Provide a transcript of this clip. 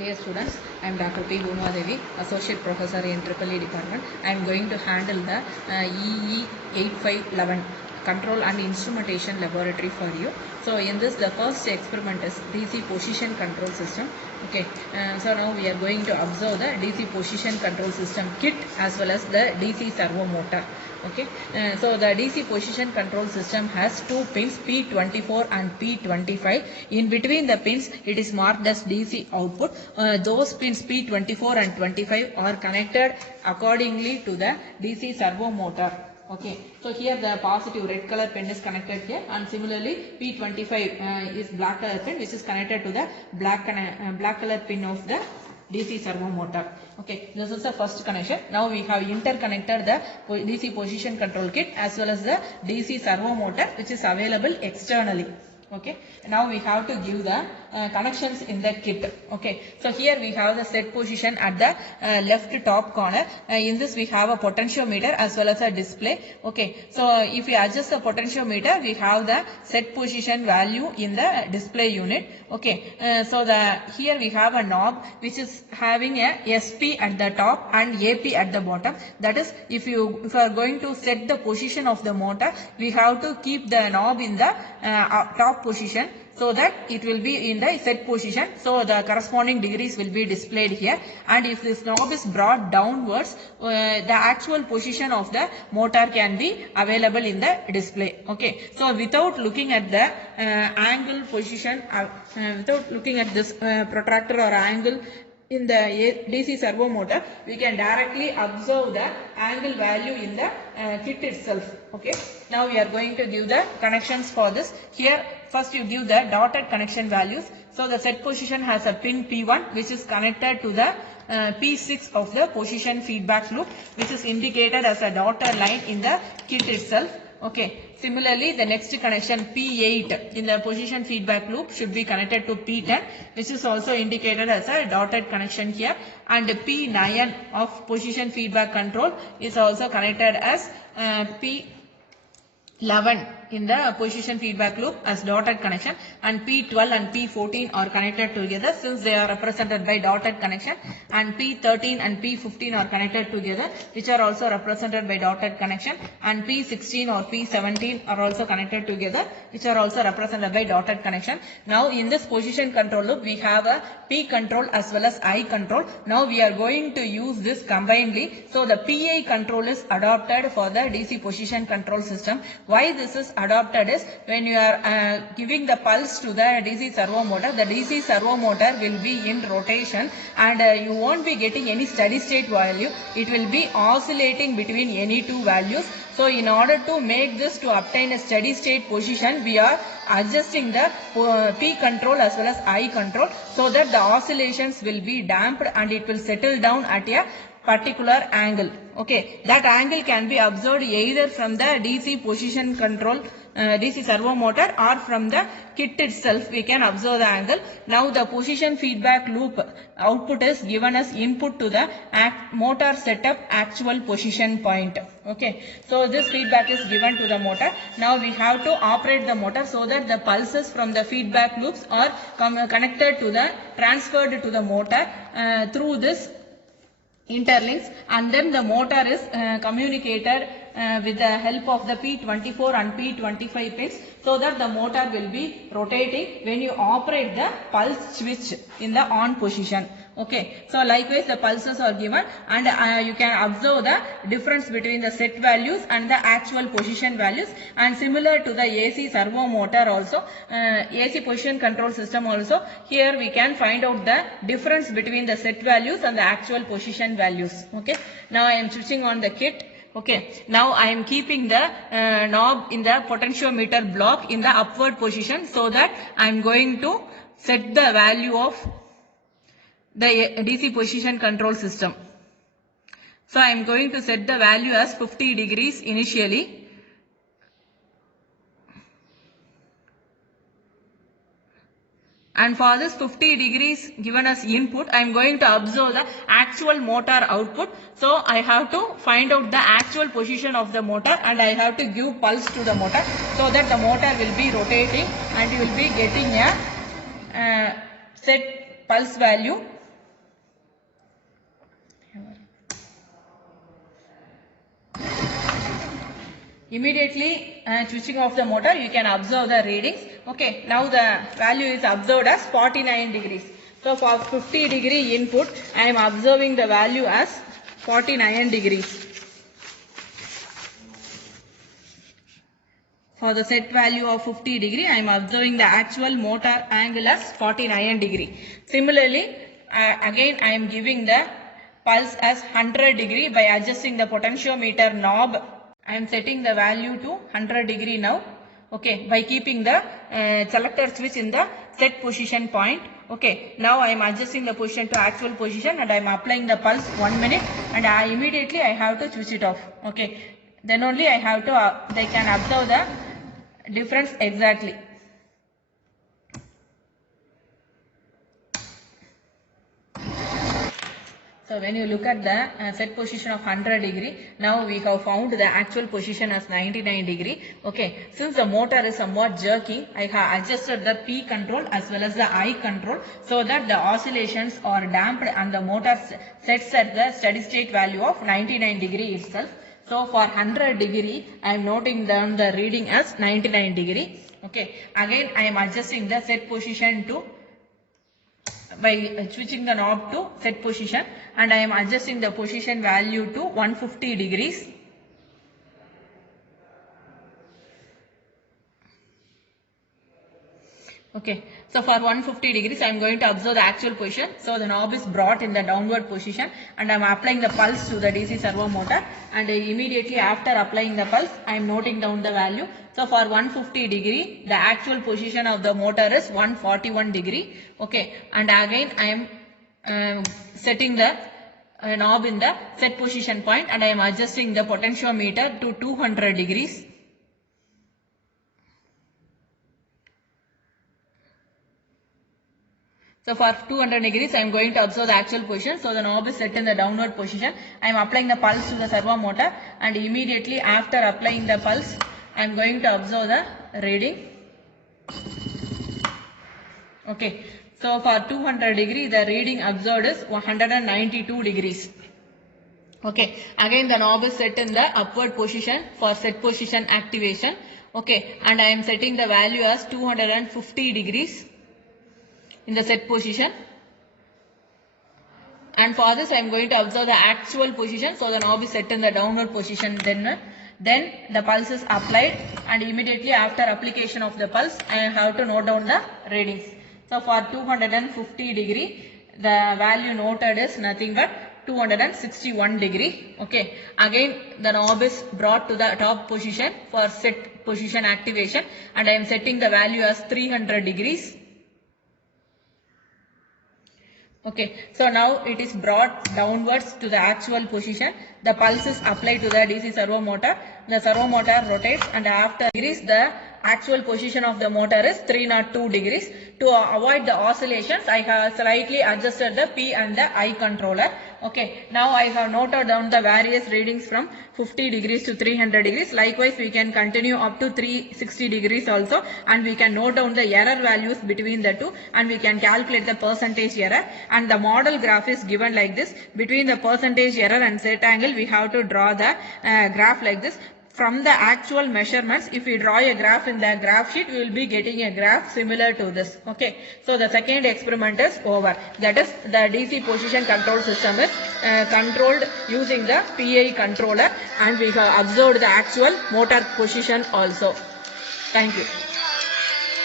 Dear students, I am Dr. P. Bhuma Devi, Associate Professor in EEE Department. I am going to handle the EE 8511 Control and Instrumentation Laboratory for you. So in this, the first experiment is DC Position Control System. Okay, so now we are going to observe the DC Position Control System kit as well as the DC servo motor. Okay, so the DC position control system has two pins P24 and P25. In between the pins it is marked as DC output. Those pins P24 and 25 are connected accordingly to the DC servo motor. Okay, so here the positive red color pin is connected here, and similarly P25 is black color pin which is connected to the black color pin of the DC servo motor. Okay, this is the first connection. Now we have interconnected the DC position control kit as well as the DC servo motor which is available externally. Okay, now we have to give the connections in the kit. Okay, so here we have the set position at the left top corner. In this we have a potentiometer as well as a display. Okay, so if we adjust the potentiometer, we have the set position value in the display unit. Okay, so here we have a knob which is having a SP at the top and AP at the bottom. That is, if you are going to set the position of the motor, we have to keep the knob in the top position so that it will be in the set position. So the corresponding degrees will be displayed here, and if this knob is brought downwards, the actual position of the motor can be available in the display. Okay, so without looking at the angle position, without looking at this protractor or angle in the DC servo motor, we can directly observe the angle value in the kit itself. Okay, now we are going to give the connections for this. Here first you give the dotted connection values. So the set position has a pin P1 which is connected to the P6 of the position feedback loop, which is indicated as a dotted line in the kit itself. Okay, similarly the next connection P8 in the position feedback loop should be connected to P10, which is also indicated as a dotted connection here, and P9 of position feedback control is also connected as P11 in the position feedback loop as dotted connection, and P12 and P14 are connected together since they are represented by dotted connection, and P13 and P15 are connected together which are also represented by dotted connection, and P16 or P17 are also connected together which are also represented by dotted connection. Now in this position control loop we have a P control as well as I control. Now we are going to use this combinedly. So the PI control is adopted for the DC position control system. Why this is adopted is when you are giving the pulse to the DC servo motor, the DC servo motor will be in rotation, and you won't be getting any steady state value. It will be oscillating between any two values. So in order to make this to obtain a steady state position, we are adjusting the P control as well as I control so that the oscillations will be damped and it will settle down at a particular angle. Okay, that angle can be observed either from the DC position control DC servo motor or from the kit itself. We can observe the angle. Now the position feedback loop output is given as input to the motor setup actual position point. Okay, so this feedback is given to the motor. Now we have to operate the motor so that the pulses from the feedback loops are connected to the transferred to the motor through this interlinks, and then the motor is communicated with the help of the P24 and P25 pins so that the motor will be rotating when you operate the pulse switch in the on position. Okay, so likewise the pulses are given, and you can observe the difference between the set values and the actual position values, and similar to the AC servo motor also, AC position control system also, here we can find out the difference between the set values and the actual position values. Okay, now I am switching on the kit. Okay, now I am keeping the knob in the potentiometer block in the upward position so that I am going to set the value of the DC position control system. So I am going to set the value as 50 degrees initially. And for this 50 degrees given as input, I am going to observe the actual motor output. So I have to find out the actual position of the motor, and I have to give pulse to the motor so that the motor will be rotating and you will be getting a set pulse value Immediately switching off the motor, you can observe the readings. Okay, now the value is observed as 49 degrees. So for 50 degree input, I am observing the value as 49 degrees. For the set value of 50 degree, I am observing the actual motor angle as 49 degree. Similarly, again I am giving the pulse as 100 degree by adjusting the potentiometer knob. I am setting the value to 100 degree now. Okay, by keeping the selector switch in the set position point. Okay, now I am adjusting the position to actual position and I am applying the pulse 1 minute and immediately I have to switch it off. Okay, then only I have to, they can observe the difference exactly. So when you look at the set position of 100 degree, now we have found the actual position as 99 degree. Okay, since the motor is somewhat jerking, I have adjusted the P control as well as the I control so that the oscillations are damped and the motor sets at the steady state value of 99 degree itself. So for 100 degree, I am noting down the reading as 99 degree. Okay, again I am adjusting the set position to by switching the knob to set position and I am adjusting the position value to 150 degrees. Okay, so for 150 degrees I am going to observe the actual position. So the knob is brought in the downward position and I am applying the pulse to the DC servo motor and immediately after applying the pulse I am noting down the value. So for 150 degree the actual position of the motor is 141 degree. Okay, and again I am setting the knob in the set position point and I am adjusting the potentiometer to 200 degrees. So for 200 degrees, I am going to observe the actual position. So the knob is set in the downward position. I am applying the pulse to the servo motor and immediately after applying the pulse, I am going to observe the reading. Okay. So for 200 degree, the reading observed is 192 degrees. Okay. Again, the knob is set in the upward position for set position activation. Okay. And I am setting the value as 250 degrees. In the set position, and for this I am going to observe the actual position. So the knob is set in the downward position, then the pulse is applied and immediately after application of the pulse I have to note down the readings. So for 250 degree the value noted is nothing but 261 degree. Okay, again the knob is brought to the top position for set position activation and I am setting the value as 300 degrees. Okay, so now it is brought downwards to the actual position. The pulse is applied to the DC servo motor. The servo motor rotates and after degrees the actual position of the motor is 302 degrees. To avoid the oscillations, I have slightly adjusted the P and the I controller. Okay, now I have noted down the various readings from 50 degrees to 300 degrees. Likewise, we can continue up to 360 degrees also and we can note down the error values between the two and we can calculate the percentage error. And the model graph is given like this. Between the percentage error and set angle, we have to draw the graph like this. From the actual measurements, if we draw a graph in the graph sheet, we will be getting a graph similar to this. Okay. So the second experiment is over. That is the DC position control system is controlled using the PI controller and we have observed the actual motor position also. Thank you.